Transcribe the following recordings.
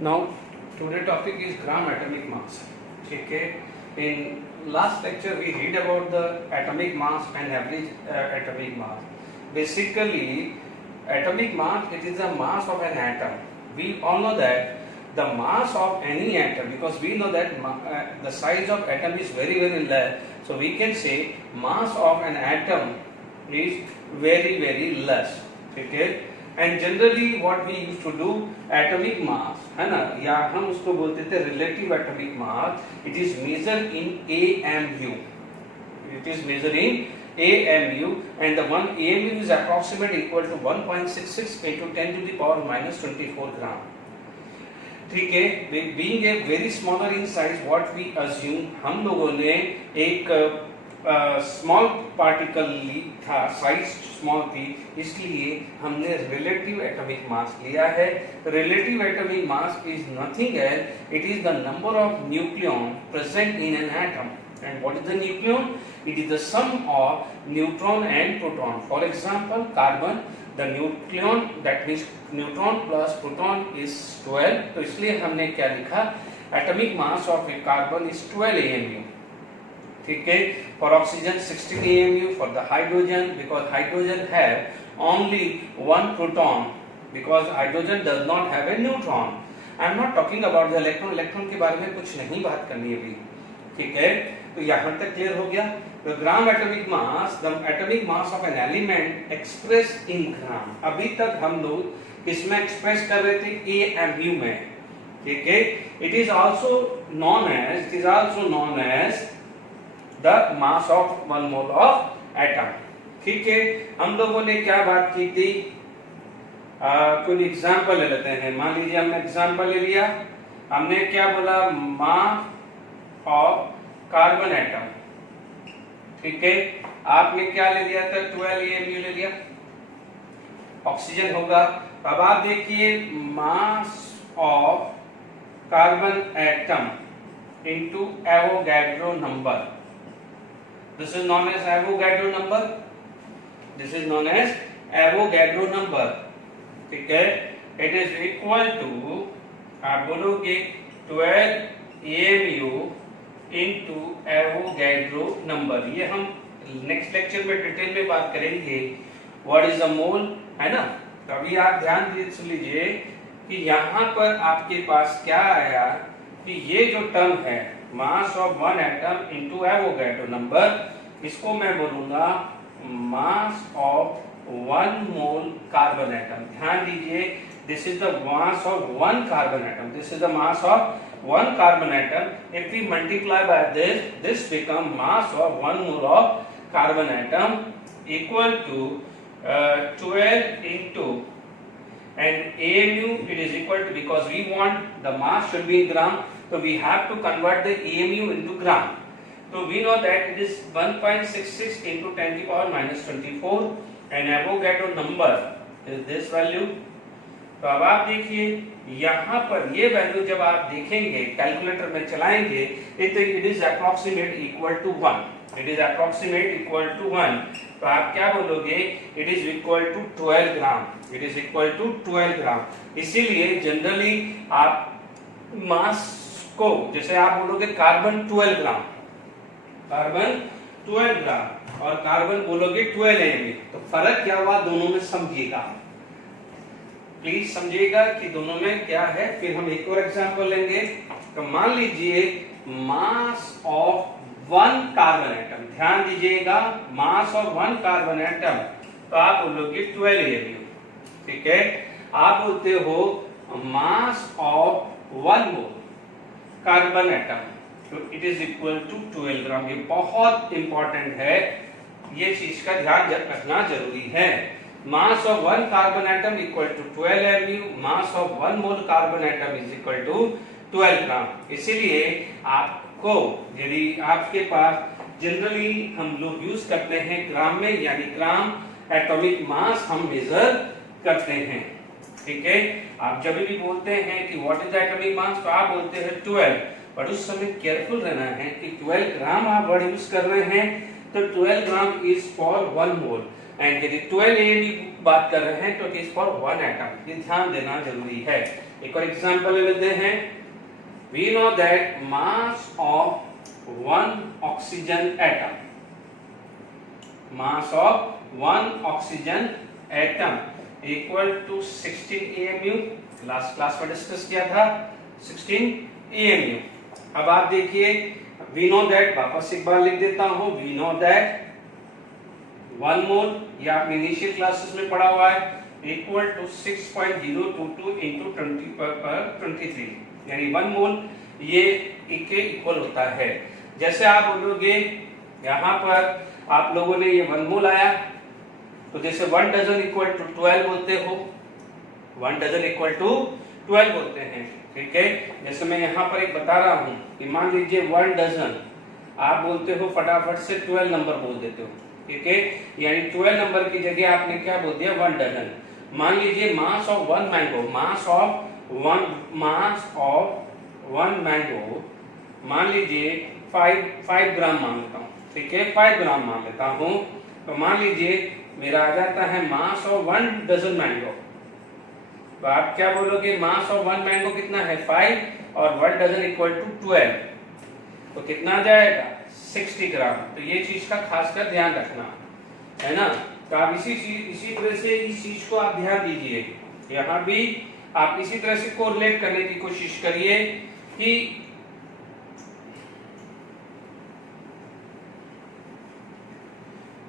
Now, today topic is gram atomic mass. Okay. In last lecture, we read about the atomic mass and average atomic mass. Basically, atomic mass, it is the mass of an atom. We all know that the mass of any atom, because we know that the size of atom is very less. So we can say mass of an atom is very less. Okay. And generally what we use to do atomic mass है ना, या हम उसको बोलते थे relative atomic mass. It is measure in AMU. It is measure in AMU and the one AMU is approximately equal to 1.66 into 10 to the power minus 24 gram. ठीक है. Being a very smaller in size, what we assume, हम लोगों ने एक small particle था, size small थी, इसलिए हमने रिलेटिव एटॉमिक मास लिया है. Relative atomic mass is nothing else, it is the number of nucleon present in an atom. And what is the nucleon? It is the sum of neutron and proton. For example carbon, the nucleon that means neutron plus proton is 12. तो इसलिए हमने क्या लिखा? Atomic mass of a carbon is 12 AMU. ठीक है. For oxygen 16 AMU. For the hydrogen, because hydrogen have only one proton, because hydrogen does not have a neutron. I am not talking about the electron. Electron के बारे में कुछ नहीं बात करनी अभी. ठीक है. तो यहाँ तक क्लियर हो गया. The gram atomic mass, the atomic mass of an element express in gram. अभी तक हम लोग किसमें एक्सप्रेस कर रहे थे? AMU में. ठीक है. It is also known as the mass of one mole of atom. ठीक है. हम लोगों ने क्या बात की थी? कोई एग्जांपल ले लेते हैं. मान लीजिए हमने एग्जांपल ले लिया. हमने क्या बोला? Mass of carbon atom. ठीक है. आपने क्या ले लिया था? 12 AMU ले लिया. ऑक्सीजन होगा. अब आप देखिए mass of carbon atom into Avogadro number. This is known as Avogadro number. This is known as Avogadro number. ठीक है. It is equal to, आप बोलोगे 12 AMU into Avogadro number. ये हम नेक्स्ट लेक्चर में डिटेल में बात करेंगे. What is a mole, है ना. तो अभी आप ध्यान दे सुन लीजिए कि यहाँ पर आपके पास क्या आया कि ये जो टर्म है mass of one atom into Avogadro number, इसको मैं बोलूंगा mass of one mole carbon atom. ध्यान दीजिए, this is the mass of one carbon atom. This is the mass of one carbon atom. If we multiply by this become mass of one mole of carbon atom equal to 12 into and AMU. It is equal to, because we want the mass should be in gram, so we have to convert the AMU into gram. So we know that it is 1.66 into 10 to the power minus 24 and Avogadro number is this value. तो अब आप देखिए यहाँ पर ये value जब आप देखेंगे कैलकुलेटर में चलाएंगे, it is approximate equal to 1. It is approximate equal to 1. तो आप क्या बोलोगे? It is equal to 12 gram. It is equal to 12 gram. इसीलिए जनरली आप मास को, जैसे आप बोलोगे कार्बन 12 ग्राम, कार्बन 12 ग्राम और कार्बन बोलोगे 12 AMU. तो फर्क क्या हुआ दोनों में? समझिएगा, प्लीज समझिएगा कि दोनों में क्या है. फिर हम एक और एग्जांपल लेंगे. तो मान लीजिए mass of one carbon atom. ध्यान दीजिएगा, मास ऑफ वन कार्बन एटम. तो आप बोलोगे 12 AMU. ठीक है. आप बोलते हो मास of one mole carbon atom, तो इट इज इक्वल टू 12 ग्राम. ये बहुत इंपॉर्टेंट है, ये चीज का ध्यान रखना जरूरी है. Mass of one carbon atom equal to 12 AMU. Mass of one mole carbon atom is equal to 12 gram. इसीलिए आपको, यदि आपके पास जनरली हम लोग यूज करते हैं ग्राम में, यानी ग्राम एटॉमिक मास हम मेजर करते हैं. ठीक है. आप जब भी बोलते हैं कि व्हाट इज द एटॉमिक मास, तो आप बोलते हैं 12. बट उस समय केयरफुल रहना है कि 12 ग्राम आप वर्ड यूज कर रहे हैं, तो 12 gram is for one mole. And यदि 12 AMU की बात कर रहे हैं तो इट इज फॉर 1 एटम। ये ध्यान देना जरूरी है। एक और एग्जांपल ले लेते हैं। We know that mass of 1 oxygen atom, mass of 1 oxygen atom equal to 16 AMU। Last class में डिस्कस किया था 16 AMU। अब आप देखिए, वी नो दैट, वापस एक बार लिख देता हूं, वी नो दैट 1 मोल, ये आपने इनिशियल क्लासेस में पढ़ा हुआ है, इक्वल टू 6.022 इंटू 23, यानी 1 मोल ये के इक्वल होता है। जैसे आप बोलोगे यहाँ पर आप लोगों ने ये 1 मोल आया, तो जैसे 1 डजन इक्वल टू 12 बोलते हो, 1 डजन इक्वल टू 12 बोलते हैं, ठीक है। जैसे मैं यहाँ पर एक बता रहा हूँ कि मान लीजिए 1 डजन, आप बोलते हो फटाफट से 12 नंबर बोल देते हो, ठीक है। यानी 12 नंबर की जगह आपने क्या बोल दिया, 1 डजन। मान लीजिए mass of 1 mango, mass of 1 mango मान लीजिए 5 ग्राम मान लेता हूँ, ठीक है, 5 ग्राम मान लेता हूँ। तो मान लीजिए मेरा आ जाता है मास ऑफ 1 डजन मैंगो। तो आप क्या बोलोगे, मास ऑफ 1 मैंगो कितना है 5 और 1 डजन इक्वल टू 12, तो कितना आ जाएगा 60 ग्राम। तो ये चीज का खासकर ध्यान रखना है ना। तो आप इसी तरह से इस चीज को आप ध्यान दीजिए, यहाँ भी आप इसी तरह से कोरिलेट करने की कोशिश करिए कि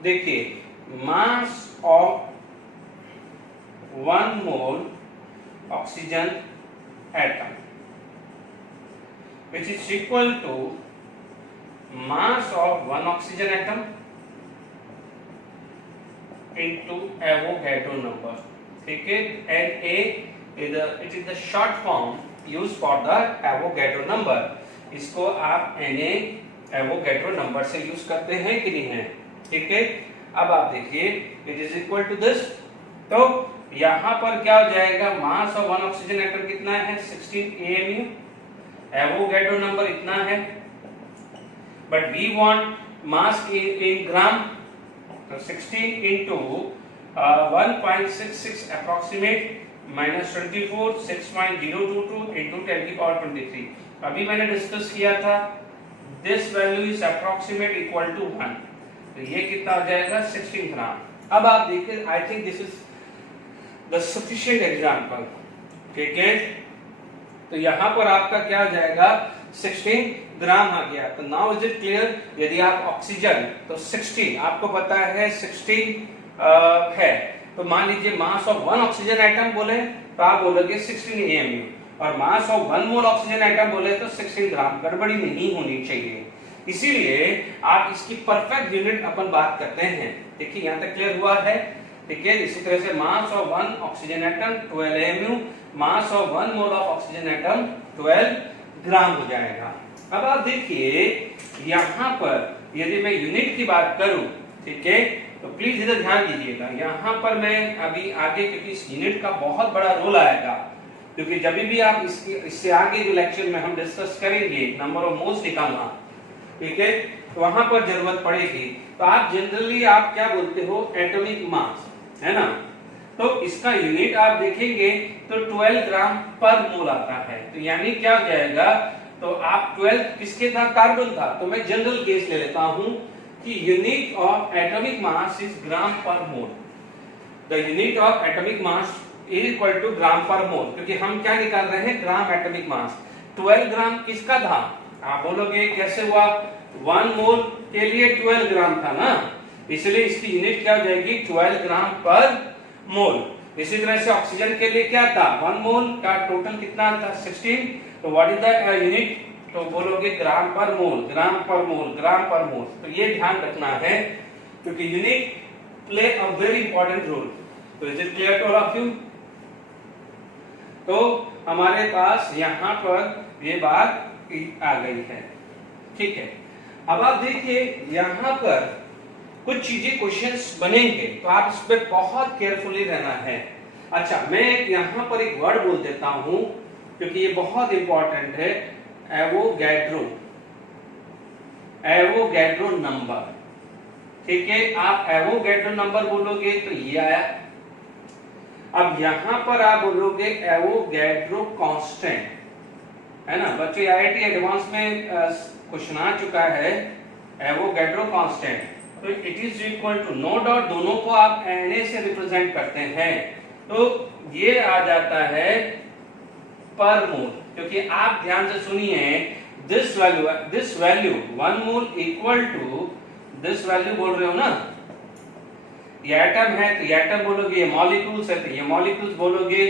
देखिए मास of 1 mole oxygen atom which is equal to mass of 1 oxygen atom into Avogadro number, ठीक है। Na it is the short form used for the Avogadro number। इसको आप Na Avogadro number से यूज करते हैं कि नहीं है, ठीक है। अब आप देखिए it is equal to this, तो यहाँ पर क्या हो जाएगा, मास ऑफ 1 ऑक्सीजन एटम कितना है 16 AMU, एवोगैड्रो नंबर इतना है, बट वी वांट मास इन ग्राम, तो 16 इंटू 1.66 अप्रोक्सीमेट माइनस 24 6.022 इंटू 10 की पावर 23। अभी मैंने डिस्कस किया था this value is approximate equal to 1, तो ये कितना हो जाएगा 16 ग्राम। अब आप देखिए, I think this is the sufficient example, ठीक है। तो यहाँ पर आपका क्या हो जाएगा 16 ग्राम आ गया। तो नाउ इज इट क्लियर, यदि आप ऑक्सीजन तो 16 आपको पता है 16 है, तो मान लीजिए मास ऑफ 1 ऑक्सीजन एटम बोले तो आप बोलोगे 16 AMU, और मास ऑफ 1 मोल ऑक्सीजन एटम बोले तो 16 ग्राम। गड़बड़ी नहीं होनी चाहिए, इसीलिए आप इसकी परफेक्ट यूनिट अपन बात करते हैं। देखिए यहाँ तक क्लियर हुआ है, ठीक है। इसी तरह से मास of 1 oxygen atom 12 AMU, mass of 1 mole of oxygen atom 12 ग्राम हो जाएगा। अब आप देखिए यहाँ पर यदि मैं यूनिट की बात करूं, ठीक है, तो प्लीज इधर ध्यान दीजिएगा। यहाँ पर मैं अभी आगे, क्योंकि इस यूनिट का बहुत बड़ा रोल आएगा, क्योंकि जब भी आप इससे आगे जो लेक्चर में हम डिस्कस करेंगे नंबर ऑफ मोल्स निकालना, ठीक है, तो वहां पर जरूरत पड़ेगी। तो आप जनरली आप क्या बोलते हो, एटॉमिक मास, है ना। तो इसका यूनिट आप देखेंगे तो 12 ग्राम पर मोल आता है। तो यानी क्या हो जाएगा, तो आप 12 किसके था, कार्बन था, तो मैं जनरल केस ले लेता हूं कि unit of atomic mass is gram per mole. The unit of atomic mass is equal to gram per mole, क्योंकि हम क्या निकाल रहे हैं, ग्राम एटॉमिक मास। 12 ग्राम किसका था, आप बोलोगे कैसे हुआ, 1 मोल के लिए 12 ग्राम था ना, इसलिए इसकी यूनिट क्या हो जाएगी 12 ग्राम पर मोल। इसी तरह से ऑक्सीजन के लिए क्या था, 1 मोल का टोटल कितना था 16, तो व्हाट इज द यूनिट, तो बोलोगे ग्राम पर मोल, ग्राम पर मोल, ग्राम पर मोल। तो ये ध्यान रखना है, क्योंकि unit play a very important role. तो is it clear to all of you. तो हमारे पास यहाँ पर ये बात आ गई है, ठीक है। अब आप देखिए यहाँ पर कुछ चीजें क्वेश्चंस बनेंगे, तो आप इस पे बहुत केयरफुली रहना है। अच्छा, मैं यहाँ पर एक वर्ड बोल देता हूं क्योंकि ये बहुत इंपॉर्टेंट है, एवोगैड्रो, एवोगैड्रो नंबर, ठीक है, आप एवोगैड्रो नंबर बोलोगे तो ये आया। अब यहां पर आप बोलोगे एवोगैड्रो कांस्टेंट, है ना बच्चों, आईआईटी एडवांस में क्वेश्चन आ चुका है एवोगैड्रो कांस्टेंट, तो it is equal to no dot, दोनों को आप Na से रिप्रेजेंट करते हैं तो ये आ जाता है पर मोल, क्योंकि आप ध्यान से सुनिए, this value 1 mole equal to this value बोल रहे हो ना, ये एटम है तो ये एटम बोलोगे, ये मॉलिक्यूल्स है तो ये मॉलिक्यूल्स बोलोगे,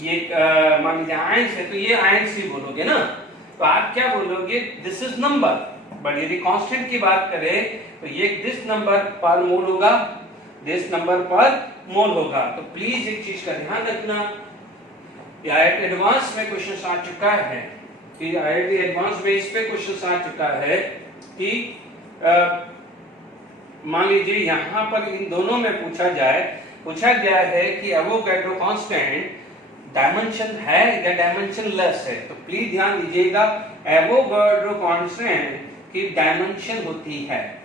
ये मान लीजिए आयंस है तो ये आयंस ही बोलोगे ना, तो आप क्या बोलोगे, दिस इज नंबर। बट यदि कांस्टेंट की बात करें तो ये दिस नंबर पर मोल होगा, दिस नंबर पर मोल होगा। तो प्लीज एक चीज का ध्यान रखना, आईआईटी एडवांस में क्वेश्चन आ चुका है कि आईआईटी एडवांस में इस पे क्वेश्चन आ चुका है कि मान लीजिए यहां पर इन दोनों में पूछा गया है कि एवोगैड्रो कांस्टेंट डायमेंशन है या डायमेंशन लेस है, तो प्लीज ध्यान दीजिएगा, एवोगैड्रो कांस्टेंट की डायमेंशन होती है,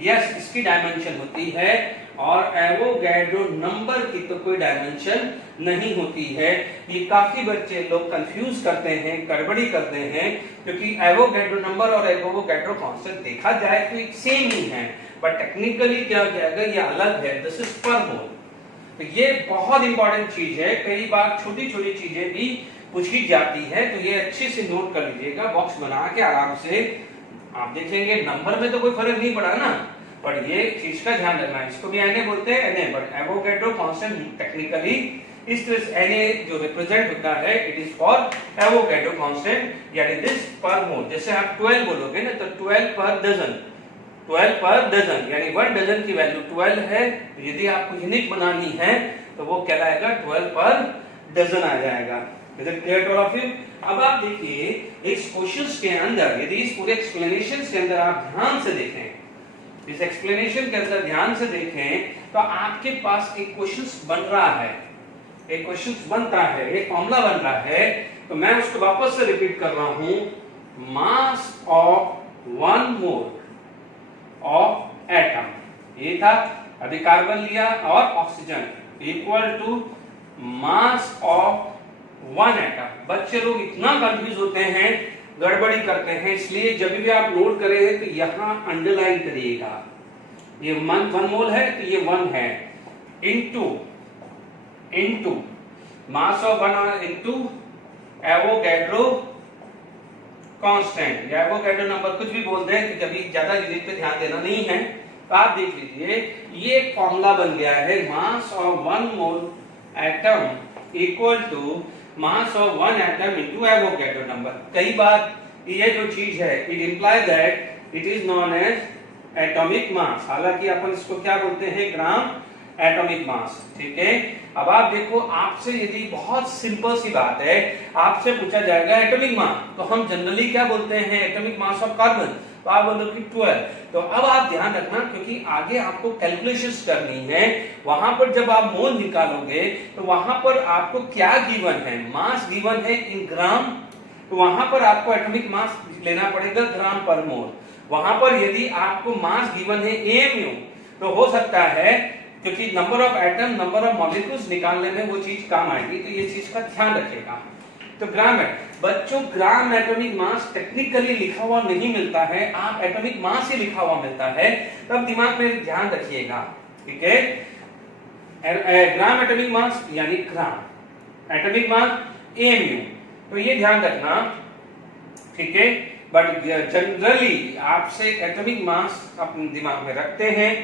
यस इसकी डायमेंशन होती है, और एवोगैड्रो नंबर की तो कोई डायमेंशन नहीं होती है। ये काफी बच्चे लोग कंफ्यूज करते हैं, गड़बड़ी करते हैं, क्योंकि एवोगैड्रो नंबर और एवोगैड्रो कांस्टेंट देखा जाए तो एक सेम ही है, बट टेक्निकली क्या हो जाएगा, ये अलग है, दिस इज पर मोल। तो ये बहुत इंपॉर्टेंट चीज है, कई बार छोटी छोटी चीजें भी पूछी जाती है, तो ये अच्छे से नोट कर लीजिएगा, बॉक्स बना के आराम से आप देखेंगे, नंबर में तो कोई फर्क नहीं पड़ा ना, पर ये चीज का ध्यान रखना है, इसको भी Na बोलते हैं, Na, but Avogadro constant technically इस तरह से Na जो रिप्रेजेंट होता है, it is for Avogadro constant, यानी दिस पर मोल। जैसे आप 12 बोलोगे ना, तो 12 पर डजन, 12 पर डजन यानी 1 डजन की वैल्यू 12 है, तो यदि आपको यूनिट बनानी है तो वो कहलाएगा 12 पर डजन आ जाएगा। Is it clear to all of you? अब आप देखिए इस क्वेश्चंस के अंदर, यदि इस पूरे एक्सप्लेनेशन के अंदर आप ध्यान से देखें, इस एक्सप्लेनेशन के अंदर ध्यान से देखें, तो आपके पास एक क्वेश्चंस बन रहा है, एक क्वेश्चंस बनता है, एक फॉर्मूला बन रहा है, तो मैं उसको वापस से रिपीट कर रहा हूं, mass of 1 mole of atom, ये था, अभी कार्बन लिया और oxygen, equal to mass of 1 atom. बच्चे लोग इतना कंफ्यूज होते हैं, गड़बड़ी करते हैं, इसलिए जब भी आप नोट करें तो यहां अंडरलाइन करिएगा, ये 1 मोल है तो ये 1 है, into mass of 1 into Avogadro constant, या एवोगैड्रो नंबर कुछ भी बोलते हैं, कि कभी ज्यादा यूनिट पे ध्यान देना नहीं है, तो आप देख लीजिए ये एक फॉर्मूला बन गया है, mass of 1 mole atom equal to mass of 1 atom into Avogadro number. कई बार ये जो चीज है, it imply that it is known as atomic mass, हालांकि अपन इसको क्या बोलते हैं, ग्राम एटॉमिक मास, ठीक है। अब आप देखो, आपसे यदि बहुत सिंपल सी बात है, आपसे पूछा जाएगा एटॉमिक मास, तो हम जनरली क्या बोलते हैं, एटॉमिक मास ऑफ कार्बन, तो आप बोलोगे 12। तो अब आप ध्यान रखना, क्योंकि आगे आपको कैलकुलेशंस करनी है, वहां पर जब आप मोल निकालोगे तो वहां पर आपको क्या गिवन है, मास गिवन है इन ग्राम, तो वहां पर आपको एटॉमिक मास लेना पड़ेगा ग्राम पर मोल। वहां पर यदि आपको मास गिवन है AMU, तो हो सकता है, क्योंकि number of atom, number of molecules निकालने में वो चीज काम आएगी, तो ये चीज का ध्यान रखिएगा। तो ग्राम है बच्चों, ग्राम एटॉमिक मास टेक्निकली लिखा हुआ नहीं मिलता है, आप एटॉमिक मास ही लिखा हुआ मिलता है, तब दिमाग में ध्यान रखिएगा, ठीक है। ग्राम एटॉमिक मास यानी ग्राम, एटॉमिक मास AMU, तो ये ध्यान रखना, ठीक है। बट जनरली आपसे एटॉमिक मास अपने दिमाग में रखते हैं,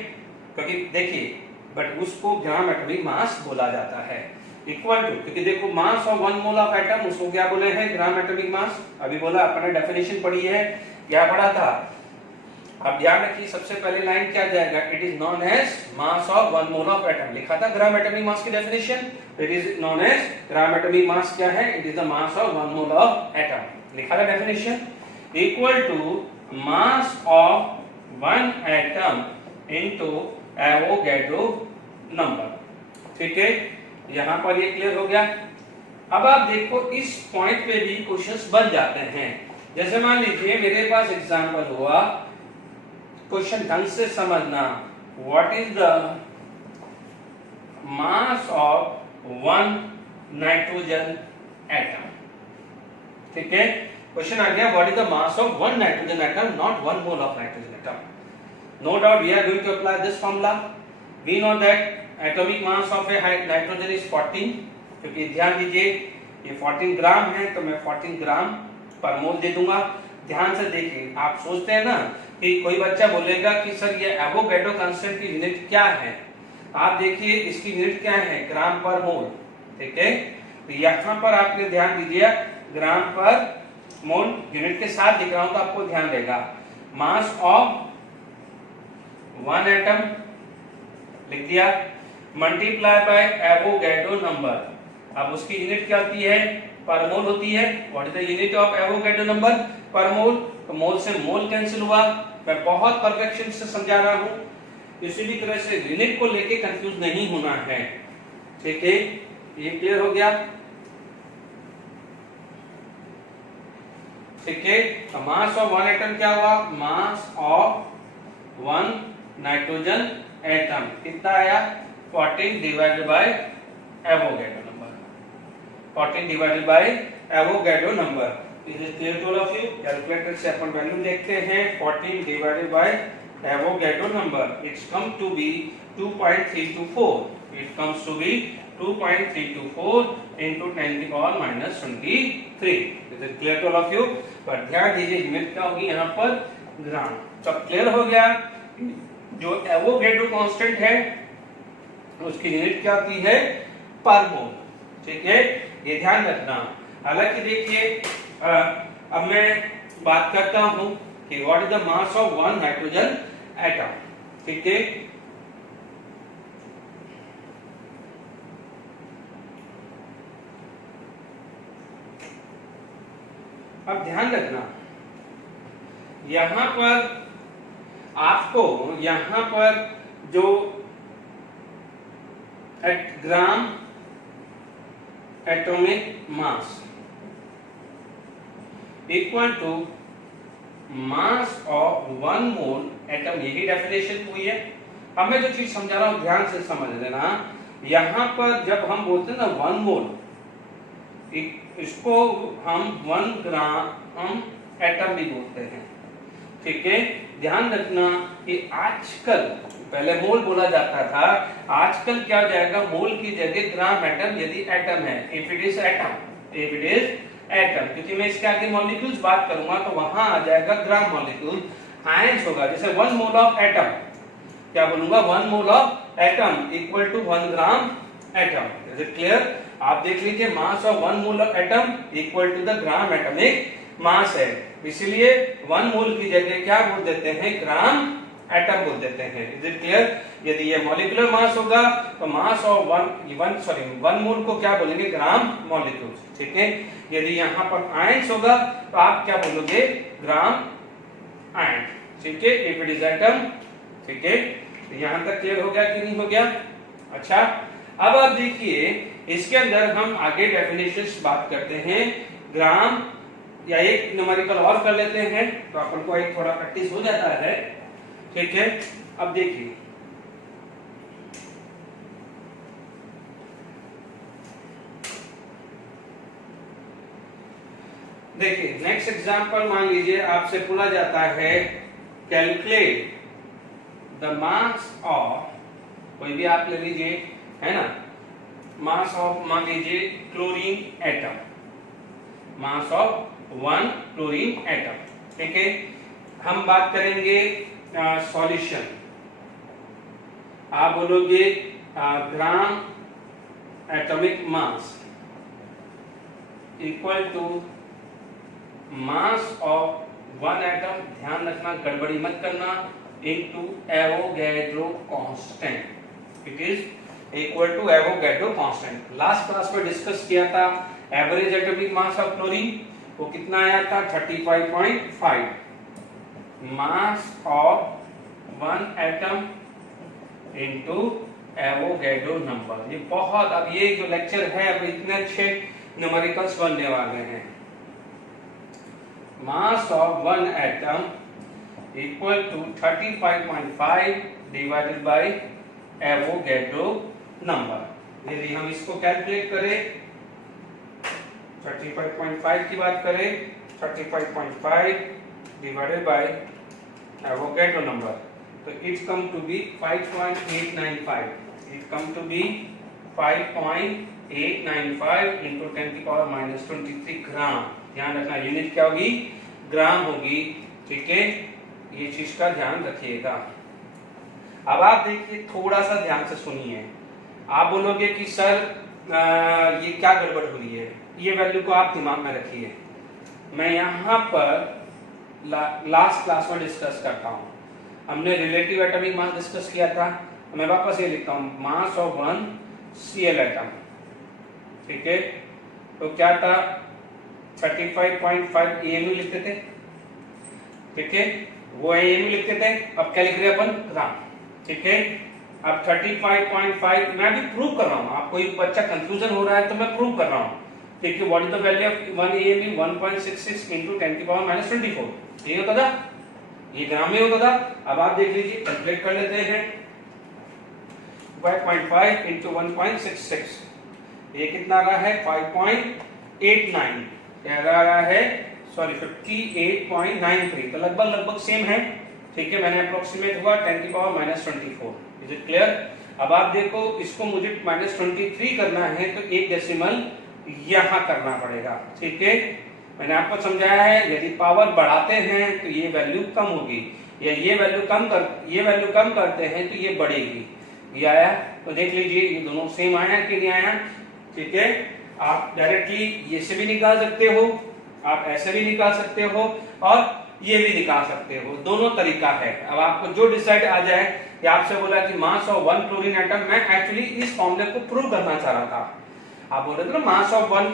क्योंकि देखिए, बट उसको ग्राम एटॉमिक मास बोला जाता है, इक्वल टू, क्योंकि देखो मास ऑफ 1 मोल ऑफ एटम, उसको क्या बोले हैं, ग्राम एटॉमिक मास। अभी बोला, अपने डेफिनेशन पढ़ी है, क्या पढ़ा था, अब ध्यान रखिए, सबसे पहले लाइन क्या जाएगा, it is known as mass of 1 mole of atom, लिखा था ग्राम एटॉमिक मास की definition, it is known as gram atomic mass क्या है, it is the mass of 1 mole of atom, लिखा था definition, equal to mass of 1 atom into Avogadro number, ठीक है। यहां पर ये क्लियर हो गया। अब आप देखो, इस पॉइंट पे भी क्वेश्चंस बन जाते हैं, जैसे मान लीजिए मेरे पास एग्जांपल हुआ, क्वेश्चन ढंग से समझना, what is the mass of one nitrogen atom. ठीक है, क्वेश्चन आ गया what is the mass of one nitrogen atom, not one mole of nitrogen atom. No doubt we are going to apply this formula. We know that atomic mass of a nitrogen is 14, क्योंकि ध्यान दीजिए ये 14 ग्राम है तो मैं 14 ग्राम per मोल दे दूंगा। ध्यान से देखिए, आप सोचते हैं ना कि कोई बच्चा बोलेगा कि सर ये एवोगैड्रो कांस्टेंट की यूनिट क्या है, आप देखिए इसकी यूनिट क्या है, ग्राम पर मोल। ठीक है, तो यहाँ पर आपने ध्यान दीजिए ग्राम पर मोल यूनिट के साथ लिख रहा हूं तो आपको ध्यान देगा। मास ऑफ वन एटम लिख दिया, मल्टीप्लाई बाय एवोगैड्रो नंबर। अब उसकी यूनिट क्या होती है, पर मोल होती है। What is the unit of Avogadro number, पर मोल। तो मोल से मोल कैंसिल हुआ। मैं बहुत परफेक्शन से समझा रहा हूं, किसी भी तरह से यूनिट को लेके कंफ्यूज नहीं होना है। ठीक है, ये क्लियर हो गया। ठीक है, तो मास ऑफ वन एटम क्या हुआ, mass of one nitrogen atom कितना आया, 14 divided by Avogadro number. 14 divided by Avogadro number. Is it clear to all of you. Calculator से अपन वैल्यू देखते हैं, 14 divided by Avogadro number, it's come to be 2.324। It comes to be 2.324 into 10 to the power minus 23। Is it clear to all of you. पर ध्यान दीजिए unit क्या होगी यहाँ पर, ग्राम। सब क्लियर हो गया। जो एवोगैड्रो कांस्टेंट है उसकी यूनिट क्या होती है, पर मोल। ठीक है, ये ध्यान रखना। हालांकि देखिए अब मैं बात करता हूं कि what is the mass of one nitrogen atom. ठीक है, अब ध्यान रखना यहां पर आपको, यहां पर जो gram atomic mass equal to mass of one mole atom, यही डेफिनेशन हुई है। अब मैं जो चीज समझा रहा हूं ध्यान से समझ लेना। यहां पर जब हम बोलते हैं ना वन मोल, इसको हम 1 ग्राम एटम भी बोलते हैं। ठीक है, ध्यान रखना कि आजकल, पहले मोल बोला जाता था, आजकल क्या हो जाएगा, मोल की जगह ग्राम एटम यदि एटम है, if it is atom, if it is atom, क्योंकि मैं इसके आगे मॉलिक्यूल्स बात करूंगा तो वहां आ जाएगा ग्राम मॉलिक्यूल। आयंस होगा, जैसे 1 मोल ऑफ एटम, क्या बोलूंगा, 1 mole of atom equal to 1 gram atom. Is it clear. आप देख लीजिए mass of 1 mole of atom equal to the gram atomic mass है, इसीलिए 1 मोल की जगह क्या बोल देते हैं, ग्राम एटम बोल देते हैं। Is it clear. यदि ये मॉलिक्यूलर मास होगा तो मास ऑफ 1 मोल को क्या बोलेंगे, ग्राम मॉलिक्यूल्स। ठीक है, यदि यहाँ पर आयंस होगा तो आप क्या बोलोगे, ग्राम आयन। ठीक है, इफ इट इज एटम। ठीक है, यहां तक क्लियर हो गया कि नहीं हो गया। अच्छा, अब आप देखिए इसके अंदर हम आगे डेफिनेशंस बात करते हैं। ग्राम या एक न्यूमेरिकल और कर लेते हैं तो अपन को एक थोड़ा प्रैक्टिस हो जाता है। ठीक है, अब देखिए नेक्स्ट एग्जांपल मान लीजिए आपसे पूछा जाता है कैलकुलेट द मास ऑफ, कोई भी आप ले लीजिए, है ना, मास ऑफ मान लीजिए chlorine atom, mass of 1 chlorine atom. ठीक है, हम बात करेंगे सॉल्यूशन। आप बोलोगे gram atomic mass equal to mass of 1 atom, ध्यान रखना गड़बड़ी मत करना, into Avogadro constant. It is equal to Avogadro constant. Last class में डिस्कस किया था average atomic mass of chlorine, वो कितना आया था, 35.5। Mass of 1 atom into Avogadro number. ये बहुत, अब ये जो लेक्चर है अब इतने अच्छे न्यूमेरिकल्स बनने वाले हैं। Mass of 1 atom equal to 35.5 divided by Avogadro number. यदि हम इसको कैलकुलेट करें 35.5 की बात करें 35.5 डिवाइडेड बाय एवोगैड्रो नंबर, तो it's come to be 5.895। It come to be 5.895 into 10⁻⁻23 gram. ध्यान रखना यूनिट क्या होगी, ग्राम होगी। ठीक है, ये चीज का ध्यान रखिएगा। अब आप देखिए, थोड़ा सा ध्यान से सुनिए। आप बोलोगे कि सर ये क्या गड़बड़ हो रही है, ये वैल्यू को आप दिमाग में रखिए। मैं यहाँ पर लास्ट क्लास में डिस्कस करता हूँ। हमने रिलेटिव एटॉमिक मास डिस्कस किया था। मैं वापस ये लिखता हूँ, मास ऑफ वन Cl एटम। ठीक है, तो क्या था 35.5 AMU लिखते थे। ठीक है, वो AMU लिखते थे। अब क्या लिख रहे हैं अपन, ग्राम। ठीक है, अब 35.5 मैं भी प्रूव कर रहा हूँ। आप कोई बच्चा कंफ्यूजन हो रहा है तो मैं प्रूव कर रहा हूँ। ठीक है, what is the value of 1 AMU 1.66 into 10⁻⁻24। ये होता था, ये ग्राम में होता था। अब आप देख लीजिए, कैलकुलेट कर लेते हैं। 5.5 into 1.66, ये कितना आ रहा है 5.89। क्या आ रहा है, सॉरी 58.93। तो लगभग सेम है। ठीक है, मैंने अप्रोक्सीमेट हुआ 10⁻⁻24। Is it clear? अब आप देखो, इसको मुझे -23 करना है तो एक डेसिमल यहां करना पड़ेगा। ठीक है, मैंने आपको समझाया है, यदि पावर बढ़ाते हैं तो ये वैल्यू कम होगी, या ये वैल्यू कम करते हैं तो ये बढ़ेगी। ये आया, तो देख लीजिए ये दोनों सेम आया कि नहीं आया। ठीक है, आप डायरेक्टली ये से भी निकाल सकते हो, आप ऐसे भी निकाल सकते हो, और ये भी निकाल सकते हो। दोनों तरीका है। अब आपको जो डिसाइड आ जाए, या आपसे बोला कि मास ऑफ 1 क्लोरीन एटम, मैं एक्चुअली इस फॉर्मूले को प्रूव करना चाह रहा था। आप बोल रहे थे ना, mass of 1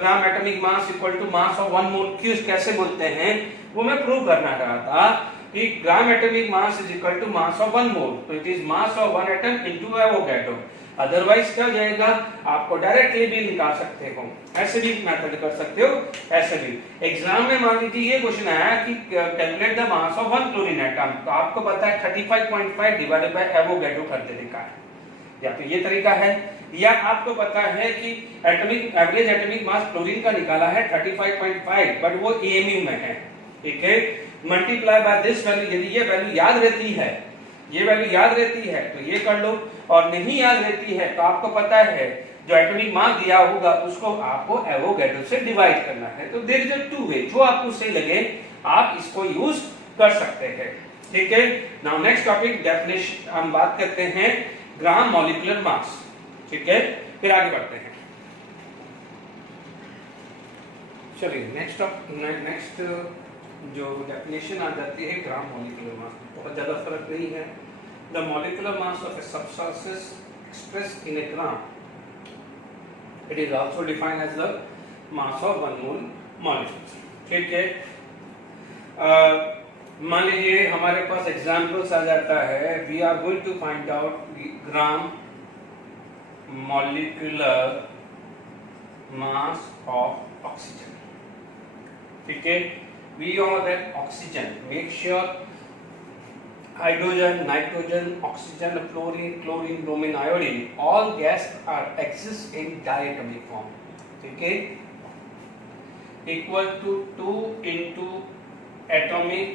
gram atomic mass equal to mass of 1 mole cube कैसे बोलते हैं, वो मैं प्रूव करना चाह रहा था कि gram atomic mass is equal to mass of 1 mole. तो it is mass of 1 atom into Avogadro. Otherwise क्या जाएगा, आपको डायरेक्टली भी निकाल सकते हो, ऐसे भी मेथड कर सकते हो, ऐसे भी। एग्जाम में मान लीजिए ये क्वेश्चन आया कि calculate the mass of 1 chlorine atom, तो आपको पता है 35.5 डिवाइडेड बाय एवोगैड्रो कर देने का है। या तो ये तरीका है, या आपको पता है कि एवरेज एटॉमिक मास क्लोरीन का निकाला है 35.5, बट वो AMU में है। ठीक है, मल्टीप्लाई बाय दिस वैल्यू। यदि ये वैल्यू याद रहती है, ये वैल्यू याद रहती है तो ये कर लो, और नहीं याद रहती है तो आपको पता है जो एटॉमिक मास दिया होगा उसको आपको एवोगैड्रो से डिवाइड करना है। तो there is a two way, जो आपको सही लगे आप इसको यूज कर सकते हैं। ठीक है, नाउ नेक्स्ट टॉपिक डेफिनेशन, हम बात करते हैं ग्राम मॉलिक्यूलर मास। ठीक है, फिर आगे बढ़ते हैं। चलिए नेक्स्ट जो डेफिनेशन आ जाती है ग्राम मॉलिक्यूलर मास, बहुत ज्यादा फर्क नहीं है। The molecular mass of A substance expressed in a gram, it is also defined as the mass of 1 mole molecule. ठीक है, मान लीजिए हमारे पास एग्जाम्पल्स आ जाता है, we are going to find out gram molecular mass of oxygen. ठीक है, we know that oxygen, make sure hydrogen, nitrogen, oxygen, fluorine, chlorine, bromine, iodine, all gas are exist in diatomic form. ठीक है, equal to 2 into atomic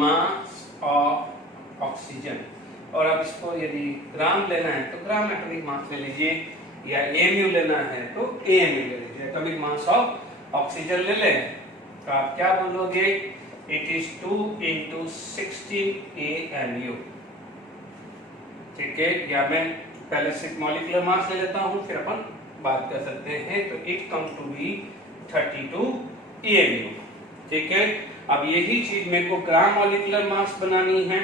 mass of oxygen। और अब इसको यदि ग्राम लेना है तो ग्राम एटॉमिक मास ले लीजिए, या AMU लेना है तो AMU ले लीजिए, एटॉमिक मास ऑफ ऑक्सीजन ले लें। तो आप क्या बोलोगे, इट इज 2 into 16 AMU। ठीक है, या मैं पहले से मॉलिक्यूलर मास ले लेता हूं, फिर अपन बात कर सकते हैं। तो it comes to be 32 AMU। ठीक है, अब यही चीज मेरे को ग्राम मॉलिक्यूलर मास बनानी है।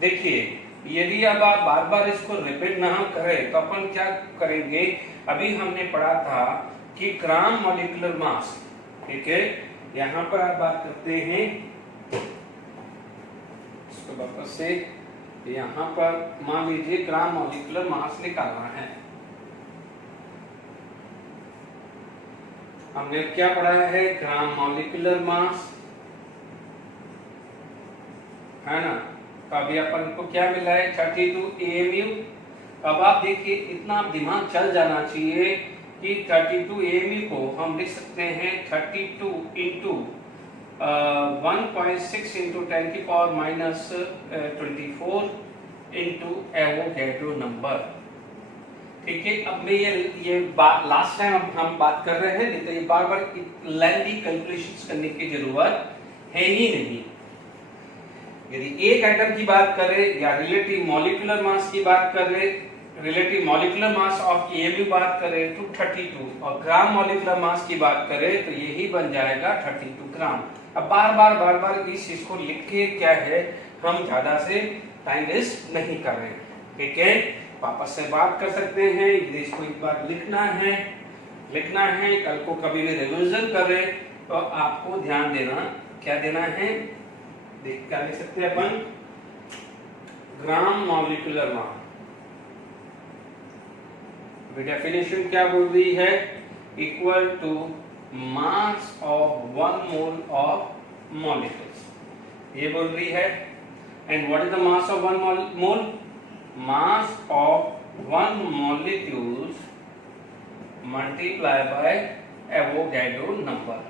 देखिए, यदि अब आप बार बार इसको रिपीट ना करें तो अपन क्या करेंगे, अभी हमने पढ़ा था कि ग्राम मॉलिक्यूलर मास। ठीक है, यहां पर आप बात करते हैं, इसको वापस से यहां पर मान लीजिए ग्राम मॉलिक्यूलर मास निकालना है। हमने क्या पढ़ा है, ग्राम मॉलिक्यूलर मास है ना। तो अभी अपन को क्या मिला है 32 AMU। अब आप देखिए इतना दिमाग चल जाना चाहिए कि 32 AMU को हम लिख सकते हैं 32 इंटू 1.6 इंटू 10 की power minus 24 into Avogadro number. ठीक है, अब मैं ये लास्ट टाइम हम बात कर रहे हैं, नहीं तो ये बार बार लेंथी कैलकुलेशंस करने की जरूरत है ही नहीं। यदि एक एटम की बात करें या रिलेटिव मॉलिक्यूलर मास की बात करें, relative molecular mass of AMU बात करें तो 32, और ग्राम मॉलिक्यूलर मास की बात करें तो यही बन जाएगा 32 ग्राम। अब बार बार इस चीज को लिख के क्या है, हम ज्यादा से टाइम वेस्ट नहीं कर रहे हैं। ठीक है, वापस से बात कर सकते हैं, इसको एक बार लिखना है, कल को कभी भी रिवीजन करें तो आपको ध्यान देना, क्या देना है, देख क्या लिख सकते हैं अपन, ग्राम मॉलिक्यूलर मास। डेफिनेशन क्या बोल रही है, equal to mass of 1 mole of molecules, ये बोल रही है। And what is the mass of 1 mole, mass of 1 molecules multiplied by Avogadro number।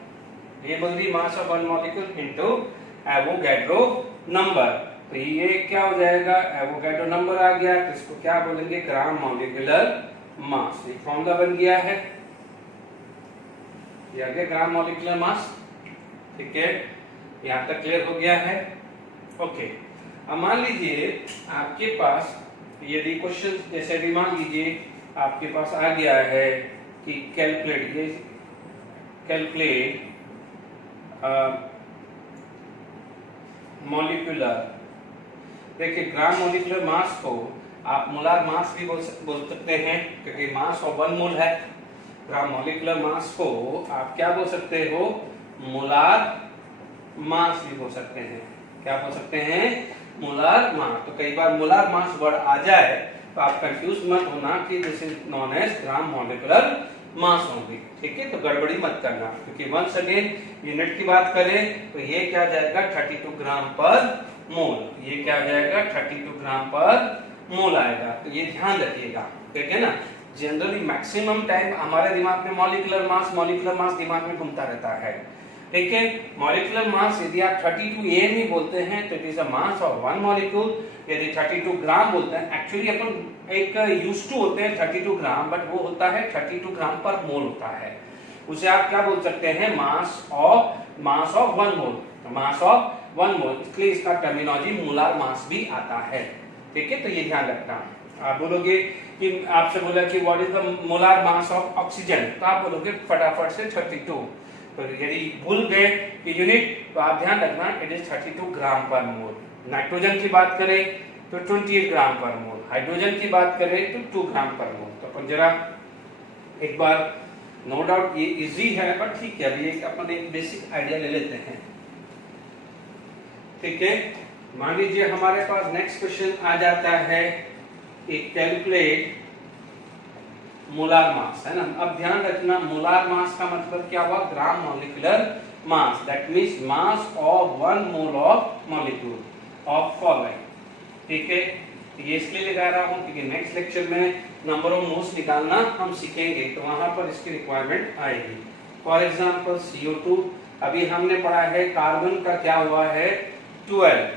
ये बोल रही mass of 1 molecule into Avogadro number। तो ये क्या हो जाएगा, एवोगैड्रो नंबर आ गया, तो इसको क्या बोलेंगे, ग्राम मॉलिक्यूलर मास। ये फॉर्मूला बन गया है, ये आ गया ग्राम मॉलिक्यूलर मास। ठीक है, यहाँ तक क्लियर हो गया है। ओके, अब मान लीजिए आपके पास यदि क्वेश्चन जैसे भी मान लीजिए आपके पास आ गया है कि कैलकुलेट मॉलिक्यूलर, देखिए ग्राम मॉलिक्यूलर मास को आप मोलार मास भी बोल सकते हैं, क्योंकि मास ऑफ 1 मोल है। ग्राम मॉलिक्यूलर मास को आप क्या बोल सकते हो, मोलार मास भी बोल सकते हैं। क्या बोल सकते हैं, मोलार मास। तो कई बार मोलार मास वर्ड आ जाए तो आप कंफ्यूज मत होना कि this is known as gram molecular mass होंगे। ठीक है, तो गड़बड़ी मत करना, क्योंकि वंस अगेन यूनिट की बात करें तो ये क्या जाएगा 32 ग्राम पर मोल, ये क्या जाएगा 32 ग्राम पर मोल आएगा। तो ये ध्यान रखिएगा, ठीक है ना। जनरली मैक्सिमम टाइम हमारे दिमाग में मॉलिक्यूलर मास दिमाग में घूमता रहता है। ठीक है, मॉलिक्यूलर मास यदि आप 32 AMU बोलते हैं तो it is a mass of 1 molecule. यदि 32 ग्राम बोलते हैं, एक्चुअली अपन एक यूज्ड टू होते हैं 32 ग्राम, बट वो होता है 32 ग्राम पर मोल होता है। उसे आप क्या बोल सकते हैं, mass of 1 mole, mass of 1 मोल, इसलिए इसका टर्मिनोलॉजी मोलार मास भी आता है। ठीक है, तो ये ध्यान रखना। आप बोलोगे कि आपसे बोला कि what is the molar mass of oxygen, तो आप बोलोगे फटाफट से 32। तो यदि भूल गए कि यूनिट, तो आप ध्यान रखना it is 32 gram per mole. Nitrogen की बात करें तो 28 ग्राम पर मोल, हाइड्रोजन की बात करें तो 2 ग्राम पर मोल। तो अपन जरा एक बार, नो डाउट ये इजी है, पर ठीक है, अभी अपन एक बेसिक आइडिया ले लेते हैं। ठीक है, मान लीजिए हमारे पास नेक्स्ट क्वेश्चन आ जाता है कि कैलकुलेट मोलार मास, है ना। अब ध्यान रखना, मोलार मास का मतलब क्या हुआ, ग्राम molecular mass, that means mass of 1 mole of molecule of following. ठीक है, ये इसलिए लगा रहा हूं क्योंकि नेक्स्ट लेक्चर में नंबर ऑफ मोल्स निकालना हम सीखेंगे, तो वहां पर इसकी रिक्वायरमेंट आएगी। फॉर एग्जांपल CO2, अभी हमने पढ़ा है कार्बन का क्या हुआ है 12,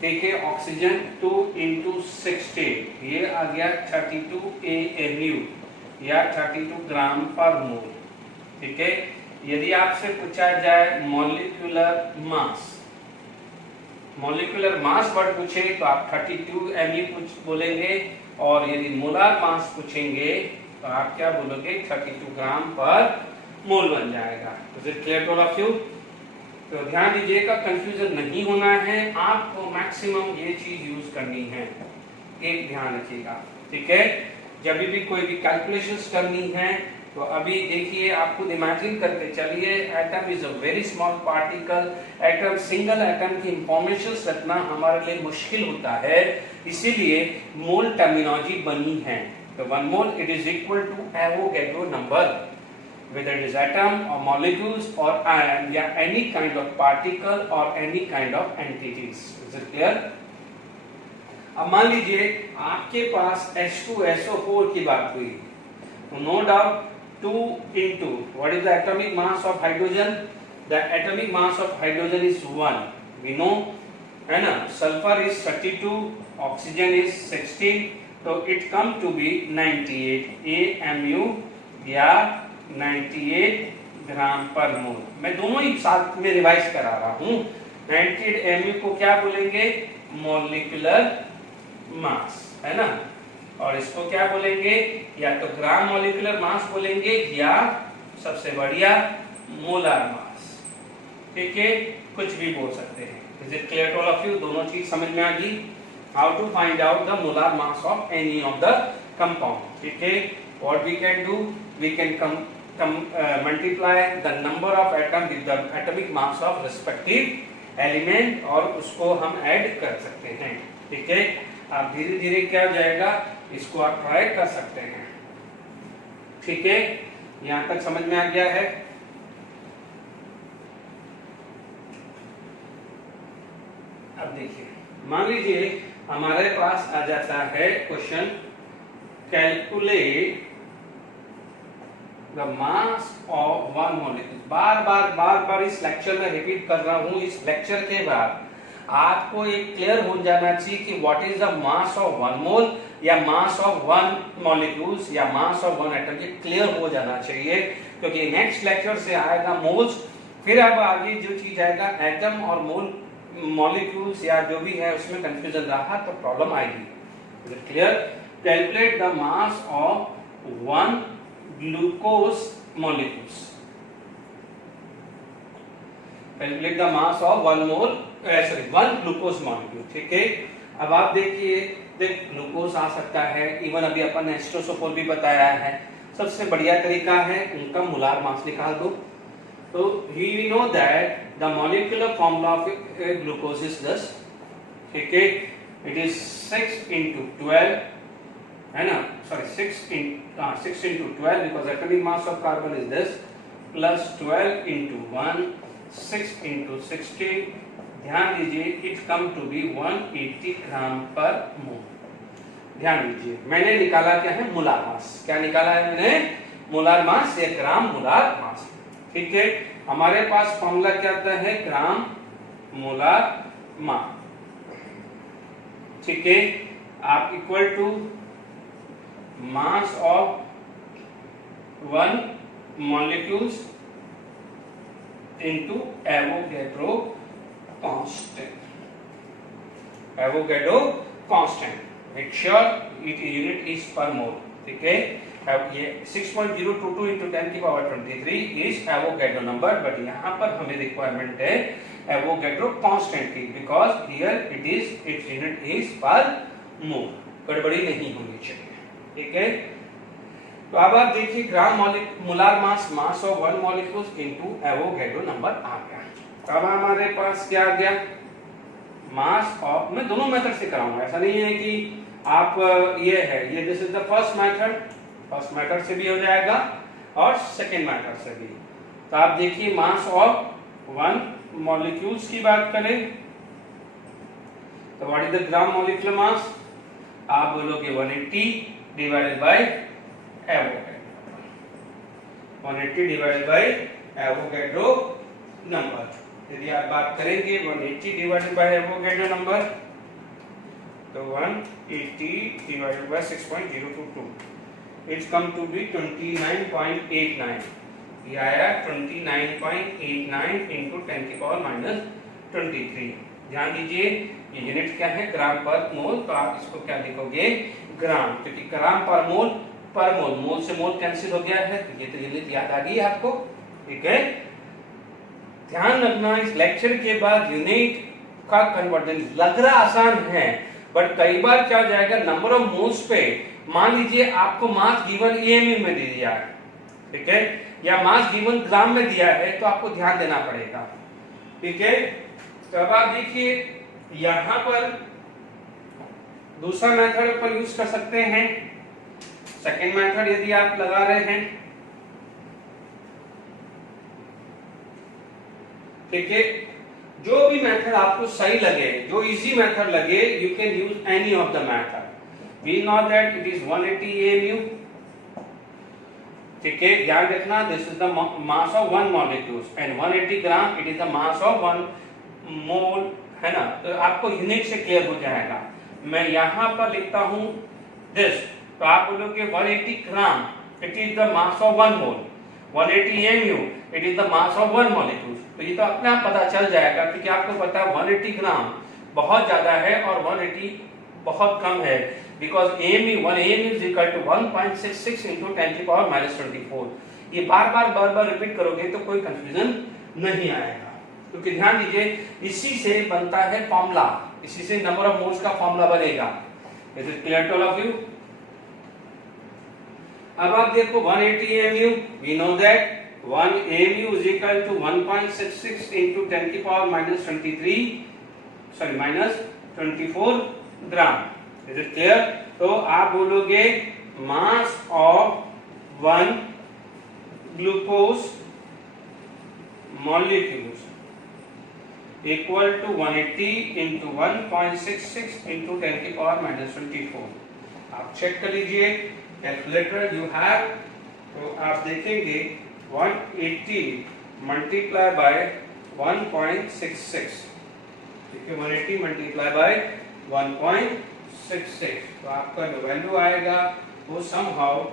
ठीक है, ऑक्सीजन 2 × 16, ये आ गया 32 AMU या 32 ग्राम पर मोल। ठीक है, यदि आपसे पूछा जाए मॉलिक्यूलर मास वर्ड पूछे तो आप 32 MU बोलेंगे, और यदि मोलार मास पूछेंगे तो आप क्या बोलोगे 32 ग्राम पर मोल बन जाएगा। Is it clear to all of you? तो ध्यान दीजिएगा, कंफ्यूजन नहीं होना है, आपको मैक्सिमम ये चीज यूज करनी है, एक ध्यान रखिएगा। ठीक है, जब भी कोई भी कैलकुलेशंस करनी है तो अभी देखिए, आप खुद इमेजिन करके चलिए, atom is a very small particle, atom single atom की इंफॉर्मेशन रखना हमारे लिए मुश्किल होता है, इसीलिए मोल टर्मिनोलॉजी बनी है। तो 1 mole it is equal to Avogadro number. whether it is atom or molecules or ion या any kind of particle or any kind of entities. Is it clear? अब मान लीजिए आपके पास H2SO4 की बात हुई, no doubt 2 into what is the atomic mass of hydrogen? The atomic mass of hydrogen is 1. We know, है ना? Sulfur is 32, oxygen is 16, so it come to be 98 AMU या 98 ग्राम पर मोल। मैं दोनों ही साथ में रिवाइज करा रहा हूँ। 98 AMU को क्या बोलेंगे? मॉलिक्यूलर मास, है ना? और इसको क्या बोलेंगे? या तो ग्राम मॉलिक्यूलर मास बोलेंगे या सबसे बढ़िया मोलार मास। ठीक है, कुछ भी बोल सकते हैं। Is it clear to all of you? दोनों चीज समझ में आ गई? How to find out the molar mass of any of the compound. ठीक है, what we can do, we can multiply the number of atom with the atomic mass of respective element और उसको हम ऐड कर सकते हैं। ठीक है, आप धीरे धीरे क्या हो जाएगा, इसको आप ट्राई कर सकते हैं। ठीक है, यहां तक समझ में आ गया है? अब देखिए, मान लीजिए हमारे पास आ जाता है question, calculate the mass of one molecule. बार बार इस लेक्चर में रिपीट कर रहा हूं। इस लेक्चर के बाद आपको एक क्लियर हो जाना चाहिए कि what is the mass of one मोल या मास ऑफ वन मॉलिक्यूल्स या मास ऑफ वन एटम। ये क्लियर हो जाना चाहिए, क्योंकि नेक्स्ट लेक्चर से आएगा मोल्स, फिर अब आगे जो चीज आएगा एटम और मोल मॉलिक्यूल्स या जो भी है उसमें कंफ्यूजन रहा तो प्रॉब्लम आएगी। Clear? Calculate the mass of one glucose molecules. Calculate the mass of one glucose molecule. ठीक है, अब आप देखिए, ग्लूकोज आ सकता है, इवन अभी अपन ने H2SO4 भी बताया है। सबसे बढ़िया तरीका है उनका मोलार मास निकाल दो। तो we know that the molecular formula of glucose is this। ठीक है, it is 6 into 12, है ना? Sorry, 6 into 12 because atomic mass of carbon is this, plus 12 into 1, 6 into 16। ध्यान दीजिए, it come to be 180 gram per मोल। ध्यान दीजिए, मैंने निकाला क्या है? Molar mass. क्या निकाला है मैंने? मोलार मास या ग्राम मोलार मास। ठीक है, हमारे पास फॉर्मूला क्या आता है? Gram molar mass. ठीक है, आप equal to mass of one molecules into Avogadro constant. Avogadro constant, make sure it unit is per mole. ठीक है, अब ये 6.022 into 10 की power 23 is Avogadro number, but यहाँ पर हमें रिक्वायरमेंट है एवोगैड्रो कांस्टेंट की, because here it is its unit is per मोल। गड़बड़ी नहीं होनी चाहिए। ठीक है, तो अब आप देखिए, gram molar mass, mass of one molecules into Avogadro number आ गया। अब हमारे पास क्या आ गया? मास ऑफ, मैं दोनों मेथड से कराऊंगा, ऐसा नहीं है कि आप ये है, ये this is the first method से भी हो जाएगा और सेकेंड मेथड से भी। तो आप देखिए, मास ऑफ वन मॉलिक्यूल्स की बात करें तो what is the gram molecular मास? आप बोलोगे 180 divided by Avogadro, 180 divided by Avogadro number. यदि आप बात करेंगे 180 डिवाइडेड बाय एवोगैड्रो नंबर, तो 180 divided by 6.022, it's come to be 29.89। ये आया 29.89 into 10 की पावर -23। ध्यान दीजिए, ये यूनिट क्या है? ग्राम पर मोल। तो आप इसको क्या लिखोगे? ग्राम, क्योंकि ग्राम पर मोल, मोल से मोल कैंसिल हो गया है, तो ये तो यूनिट याद आ गई आपको। ठीक है, ध्यान रखना, इस लेक्चर के बाद यूनिट का कन्वर्जन लग रहा आसान है, बट कई बार क्या हो जाएगा, नंबर ऑफ मोल्स पे, मान लीजिए आपको मास गिवन एमयू में दे दिया है, ठीक है, या मास गिवन ग्राम में दिया है, तो आपको ध्यान देना पड़ेगा। ठीक है, तो अब आप देखिए यहां पर दूसरा मेथड अपन यूज कर सकते हैं। सेकेंड मेथड यदि आप लगा रहे हैं ठीक है, जो भी मेथड आपको सही लगे, जो इजी मेथड लगे, you can use any of the method. We know that it is 180 AMU। ठीक है, ध्यान रखना, this is the mass of one molecules and 180 gram it is the mass of 1 mole, है ना। तो आपको यूनिट से क्लियर हो जाएगा। मैं यहां पर लिखता हूं दिस, तो आप बोलोगे 180 gram it is the mass of 1 mole, 180 MU it is the mass of 1 molecule. तो ये तो अपने आप पता चल जाएगा, क्योंकि आपको पता है 180 ग्राम बहुत ज्यादा है और 180 बहुत कम है, because AMU 1 AMU is equal to 1.66 into 10 की पावर -24। ये बार बार रिपीट करोगे तो कोई कंफ्यूजन नहीं आएगा, क्योंकि ध्यान दीजिए इसी से बनता है फॉर्मूला, इसी से नंबर ऑफ मोल्स का फॉर्मूला बनेगा। Is it clear to all of you? अब आप देखो 180 AMU, we know that 1 AMU is equal to 1.66 into 10 की power -24 gram. Is it clear? तो आप बोलोगे mass of 1 glucose molecules equal to 180 into 1.66 into 10 की पावर -24। आप चेक कर लीजिए कैलकुलेटर यू हैव, तो आप देखेंगे 180 मल्टीप्लाई बाय 1.66, ठीक है, 180 मल्टीप्लाई बाय 1.66, तो आपका जो वैल्यू आएगा वो समहाउ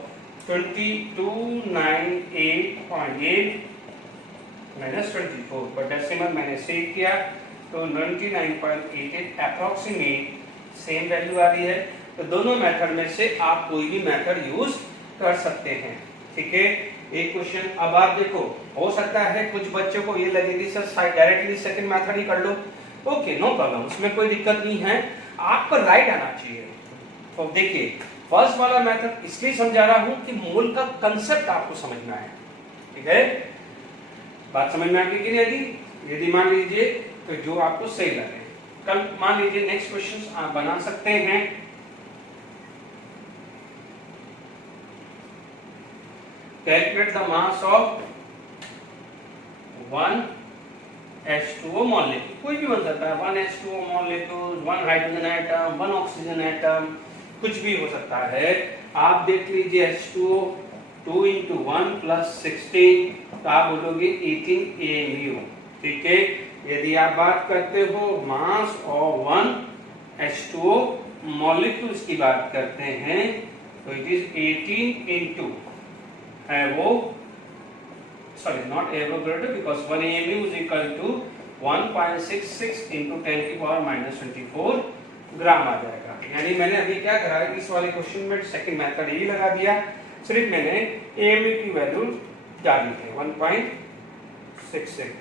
2298.8 -24, बट डेसिमल मैंने सेव किया तो 99.88 अप्रोक्सीमेट सेम वैल्यू आ रही है। तो दोनों मेथड में से आप कोई भी मेथड यूज कर सकते हैं, ठीक है। एक क्वेश्चन अब आप देखो, हो सकता है कुछ बच्चों को ये लगे कि सर डायरेक्टली सेकंड मेथड ही कर लो, ओके नो प्रॉब्लम, उसमें कोई दिक्कत नहीं है, आपको राइट आना चाहिए। तो देखिए फर्स्ट वाला मेथड इसलिए समझा रहा हूं कि मोल का कंसेप्ट आपको समझना है, ठीक है। बात समझ में आ गई कि नहीं आती? यदि मान लीजिए तो जो आपको सही लगे, कल मान लीजिए नेक्स्ट क्वेश्चन आप बना सकते हैं। Calculate the mass of 1 H2O molecule, कोई भी बन सकता है, 1 H2O molecule, 1 hydrogen atom, 1 oxygen atom, कुछ भी हो सकता है। आप देख लीजिए H2O 2 into 1 plus 16, तो आप बोलोगे 18 AMU, ठीक है। यदि आप बात करते हो मास ऑफ 1 H2O मॉलिक्यूल्स की बात करते हैं, तो इट इज 18 into है वो, sorry not Avogadro, because 1 AMU is equal to 1.66 into 10 की पावर -24 ग्राम आ जाएगा। यानी मैंने अभी क्या करा, इस वाले क्वेश्चन में सेकंड मेथड यही लगा दिया, सिर्फ मैंने AMU की वैल्यू डाली है 1.66,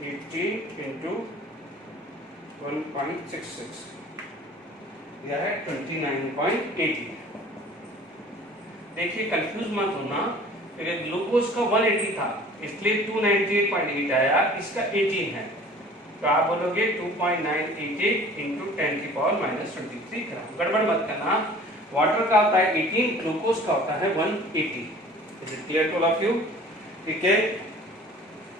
18 into 1.66, यह है 29.80। देखिए कंफ्यूज मत होना, ग्लूकोज का 180 था इसलिए 298.8 आया, इसका 18 है, तो आप बोलोगे 2.988 into 10 की पावर -23 ग्राम। गड़बड़ मत करना, वाटर का होता है 18, ग्लूकोज का होता है 180। Is it clear to all of you? ठीक है,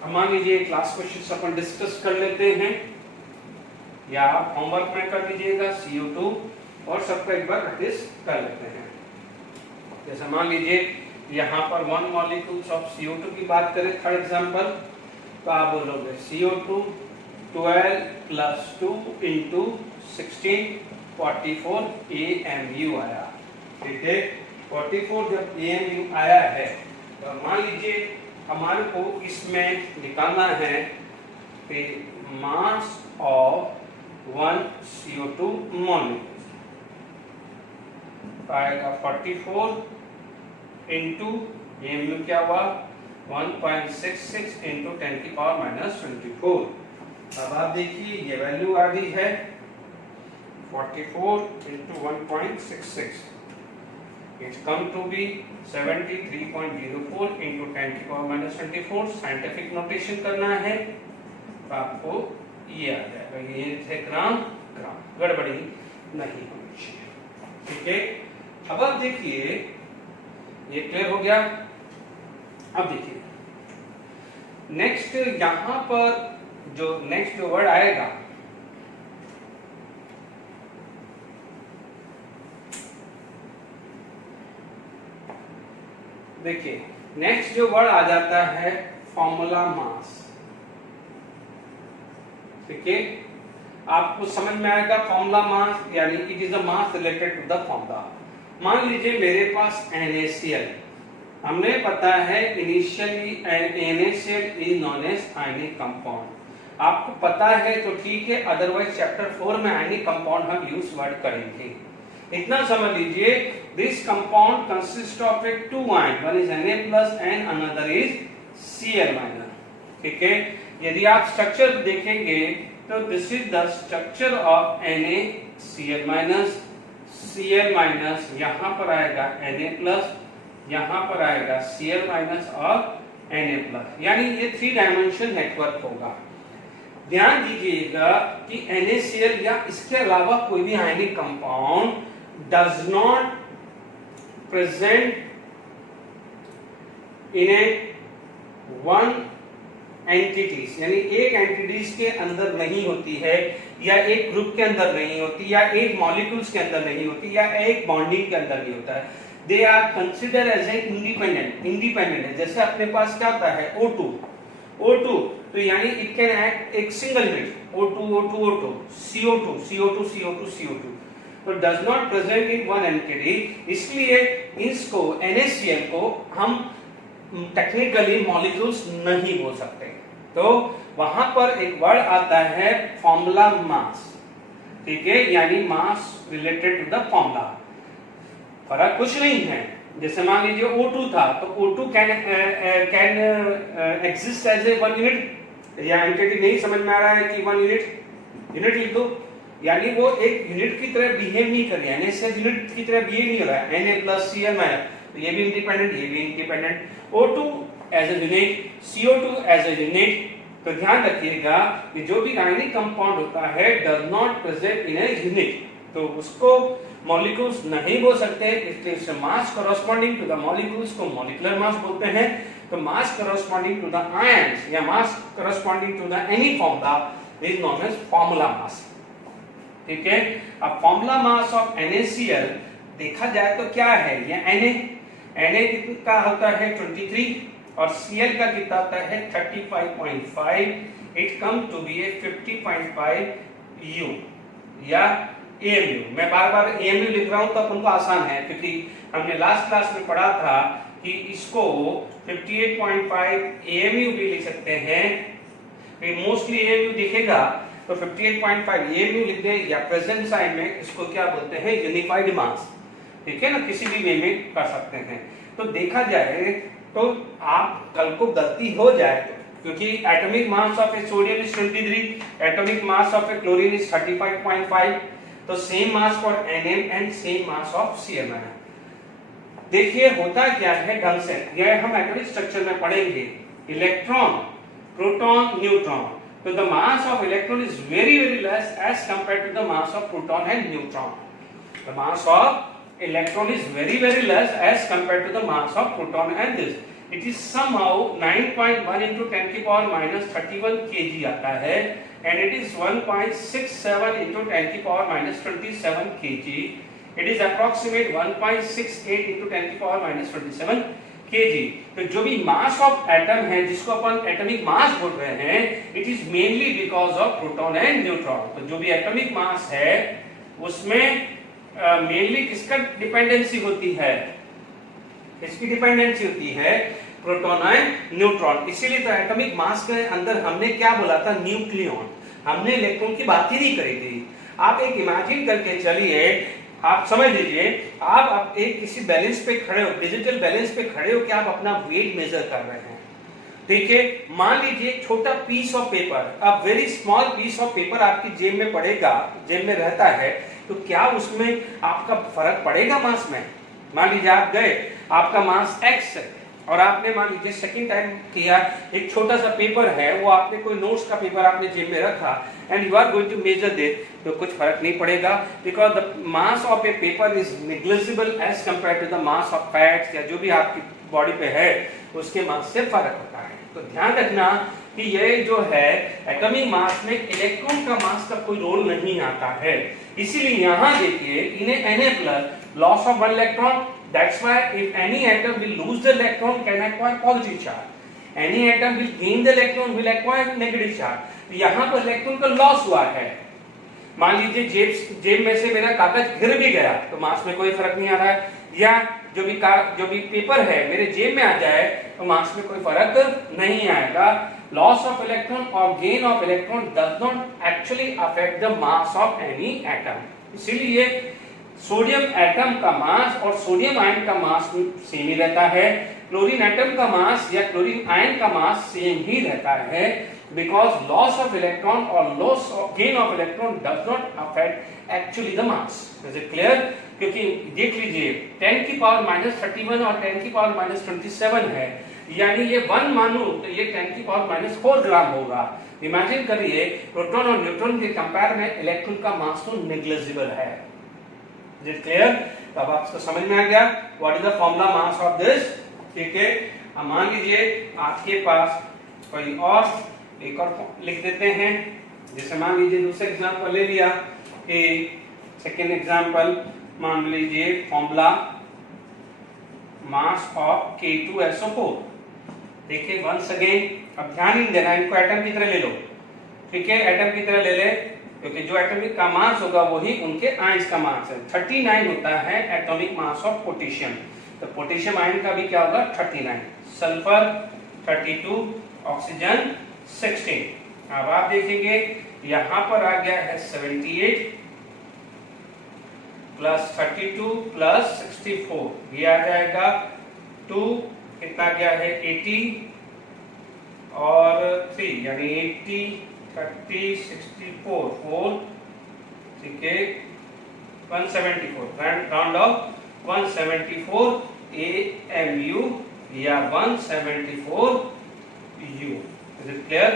अब मान लीजिए क्लास क्वेश्चन अपन डिस्कस कर लेते हैं, या आप होमवर्क में कर लीजिएगा CO2 और सबका एक बार प्रैक्टिस कर लेते हैं। जैसे मान लीजिए यहाँ पर 1 मॉलिक्यूल्स ऑफ CO2 की बात करें, थर्ड एग्जांपल, तो आप बोलोगे CO2 12 plus 2 into 16 44 AMU आया, ठीक है। 44 जब AMU आया है, तो मान लीजिए हमारे को इसमें निकालना है मास ऑफ 1 CO2 मॉलिक्यूल, आएगा 44 इंटू AMU क्या हुआ 1.66 इंटू 10 की पावर -24। अब आप देखिए ये वैल्यू आ गई है 44 into 1.66, it's come to be 73.04 into 10 की पावर -24। साइंटिफिक नोटेशन करना है तो आपको ये आ जाएगा, ये थे ग्राम, गड़बड़ी नहीं होनी चाहिए, ठीक है। अब आप देखिए ये क्लियर हो गया। अब देखिए नेक्स्ट यहां पर जो नेक्स्ट वर्ड आएगा, देखिए नेक्स्ट जो वर्ड आ जाता है फॉर्मूला मास। ठीक है, आपको समझ में आएगा फॉर्मूला मास यानी it is the mass related to the formula. मान लीजिए मेरे पास NaCl, हमने पता है initially NaCl is known as ionic compound. आपको पता है तो ठीक है, अदरवाइज चैप्टर 4 में आयनिक कंपाउंड हम यूज वर्ड करेंगे। इतना समझ लीजिए, this compound consist of a two ion, one is Na+ and another is Cl-। ठीक है, यदि आप स्ट्रक्चर देखेंगे तो this is the structure of NaCl-, Cl-, यहां पर आएगा Na+, यहां पर आएगा Cl- और Na+, यानी ये 3 डायमेंशन नेटवर्क होगा। ध्यान दीजिएगा कि NaCl या इसके अलावा कोई भी ionic compound does not present in a one entities, यानी एक एंटिटीज के अंदर नहीं होती है, या एक ग्रुप के अंदर नहीं होती, या एक मॉलिक्यूल्स के अंदर नहीं होती, या एक बॉन्डिंग के अंदर नहीं होता है। They are consider as a independent है। जैसे अपने पास क्या होता है O2, तो यानी इट कैन एक्ट एक सिंगल यूनिट O2, CO2, तो does not present in one entity. इसलिए इसको NaCl को हम टेक्निकली मॉलिक्यूल्स नहीं बोल सकते। तो वहां पर एक वर्ड आता है फॉर्मूला मास। ठीक है, यानी मास रिलेटेड टू द फॉर्मूला। फर्क कुछ नहीं है। जैसे मान लीजिए O2 था, तो O2 can exist as a one unit, या एंटिटी नहीं समझ में आ रहा है कि वन यूनिट लिख दो, यानी वो एक यूनिट की तरह बिहेव नहीं कर रही है, NaCl यूनिट की तरह बिहेव नहीं हो रहा है। Na+ Cl-, तो ये भी इंडिपेंडेंट, ये भी independent. O2 as a unit, CO2 as a unit. तो ध्यान रखिएगा कि जो भी आयनिक कंपाउंड होता है does not present in a unit, तो उसको मॉलिक्यूल्स नहीं बोल सकते। इसलिए mass corresponding to the molecules को मॉलिक्यूलर मास बोलते हैं। तो mass corresponding to the ions या mass corresponding to the any formula is known as formula mass. ठीक है, अब फॉर्मूला मास ऑफ NaCl देखा जाए तो क्या है, ये Na का होता है 23 और Cl का कितना होता है 35.5। It come to be a 50.5 U या AMU। मैं बार बार AMU लिख रहा हूं तो अपन को आसान है, क्योंकि हमने लास्ट क्लास में पढ़ा था कि इसको 58.5 AMU भी लिख सकते हैं। मोस्टली AMU दिखेगा तो 58.5 AMU लिख दें, या प्रेजेंट साइन में इसको क्या बोलते हैं, यूनिफाइड मास। ठीक है ना, किसी भी वे में कर सकते हैं। तो देखा जाए तो आप कल को गलती हो जाए तो, क्योंकि atomic mass of A sodium is 23, atomic mass of A chlorine is 35.5, तो same mass for Nm and same mass of Cl। देखिए होता क्या है ढंग से, यह हम एटॉमिक स्ट्रक्चर में पढ़ेंगे। Electron, proton, neutron. So the mass of electron is very less as compared to the mass of proton and neutron. The mass of electron is very less as compared to the mass of proton and this. It is somehow 9.1 into 10 की power minus 31 kg आता है, and it is 1.67 into 10 की power minus 27 kg. It is approximate 1.68 into 10 की power minus 27 kg। तो जो भी mass of atom है जिसको अपन एटॉमिक मास बोल रहे हैं, it is mainly because of proton and neutron. तो जो भी एटॉमिक मास है उसमें मेनली किसका डिपेंडेंसी होती है, किसकी डिपेंडेंसी होती है, प्रोटॉन एंड न्यूट्रॉन। इसीलिए तो एटॉमिक मास के अंदर हमने क्या बोला था, न्यूक्लियॉन। हमने इलेक्ट्रॉन की बात ही नहीं करी थी। आप एक इमेजिन करके चलिए, आप समझ लीजिए, आप एक किसी बैलेंस पे खड़े हो, डिजिटल बैलेंस पे खड़े हो कि आप अपना वेट मेजर कर रहे हैं। ठीक है, मान लीजिए एक छोटा piece of paper, a very small piece of paper आपकी जेब में पड़ेगा, जेब में रहता है, तो क्या उसमें आपका फर्क पड़ेगा मास में? मान लीजिए आप गए, आपका मास x है और आपने मान लीजिए सेकंड टाइम किया, एक छोटा सा पेपर है, वो आपने कोई नोट्स का पेपर आपने जेब में रखा and you are going to measure this, तो कुछ फर्क नहीं पड़ेगा, because the mass of a paper is negligible as compare to the mass of fats या जो भी आपकी बॉडी पे है उसके मास से फर्क होता है। तो ध्यान रखना कि ये जो है एटॉमिक मास में इलेक्ट्रॉन का मास का कोई रोल नहीं आता है। इसीलिए यहाँ देखिए Na+ loss of 1 electron, that's why if any atom will lose the electron can acquire positive charge, any atom will gain the electron will acquire negative charge. तो यहाँ पर इलेक्ट्रॉन का लॉस हुआ है। मान लीजिए जेब में से मेरा कागज गिर भी गया तो मास में कोई फर्क नहीं आ रहा है, या जो भी पेपर है मेरे जेब में आ जाए तो मास में कोई फर्क नहीं आएगा। लॉस ऑफ इलेक्ट्रॉन और gain of electron does not actually affect the mass of any atom. इसीलिए सोडियम एटम का मास और सोडियम आयन का मास सेम ही रहता है, क्लोरीन एटम का मास या क्लोरीन आयन का मास सेम ही रहता है, because loss of electron or loss of gain of electron does not affect actually the mass. Is it clear? क्योंकि देख लीजिए 10 की पावर -31 और 10 की पावर -27 है, यानी ये 1 मानूं तो ये 10 की पावर -4 ग्राम होगा। इमेजिन करिए प्रोटॉन और न्यूट्रॉन के कंपेयर में इलेक्ट्रॉन का मास तो नेग्लिजिबल है। Is it clear? तो अब आपको समझ में आ गया what is the formula mass of this. ठीक है, अब मान लीजिए आपके पास कोई और एक और लिख देते हैं, जैसे मान लीजिए दूसरा एग्जांपल ले लिया कि सेकेंड एग्जांपल मान लीजिए फॉर्मूला मास ऑफ K2SO4। देखिए वंस अगेन, अब ध्यान नहीं देना, इनको एटम की तरह ले लो। ठीक है, एटम की तरह ले ले, क्योंकि जो एटॉमिक का मास होगा वही उनके आयंस का मास है। 39 होता है एटॉमिक मास ऑफ पोटेशियम, तो पोटेशियम आयन का भी क्या होगा 39, सल्फर 32, ऑक्सीजन 16। अब आप देखेंगे यहां पर आ गया है 78 प्लस 32 प्लस 64, ये आ जाएगा 2, कितना गया है 80 और 3, यानी 80 30 64 4, ठीक है 174, राउंड ऑफ 174 AMU या 174 U। Is it clear?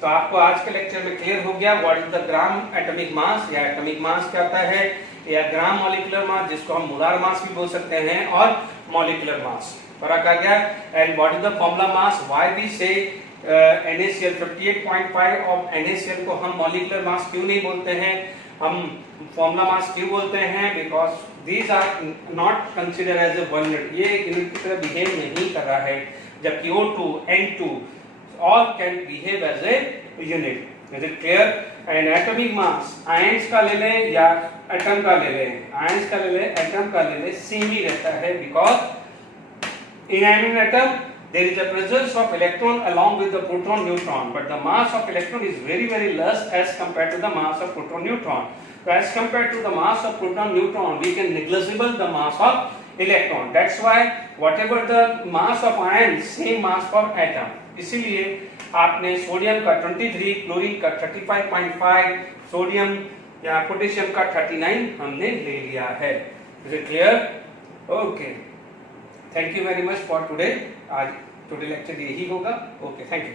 तो आपको आज के लेक्चर में क्लियर हो गया what is the gram atomic मास, या एटॉमिक मास क्या होता है, या ग्राम मॉलिक्यूलर मास जिसको हम मोलार मास भी बोल सकते हैं, और मॉलिक्यूलर मास फर्क आ गया। And what is the formula mass, why we say NaCl 58.5 of NaCl को हम मॉलिक्यूलर मास क्यों नहीं बोलते हैं, हम फॉर्मूला मास क्यों बोलते हैं, because these are not consider as a one unit, ये यूनिट की तरह बिहेव नहीं कर रहा है, जबकि O2 N2 all can behave as a unit. Is it clear? And atomic mass ions का ले लें या एटम का ले लें, आयंस का ले लें एटम का ले लें, सेम ही रहता है, because in an atom there is a presence of electron along with the proton neutron, but the mass of electron is very less as compared to the mass of proton neutron. So as compared to the mass of proton neutron we can negligible the mass of electron, that's why whatever the mass of ion same mass for atom। इसीलिए आपने sodium का 23, chlorine का 35.5, sodium या potassium का 39 हमने ले लिया है। Is it clear? Okay, thank you very much for today. आज टुडे लेक्चर यही होगा। Okay, thank you.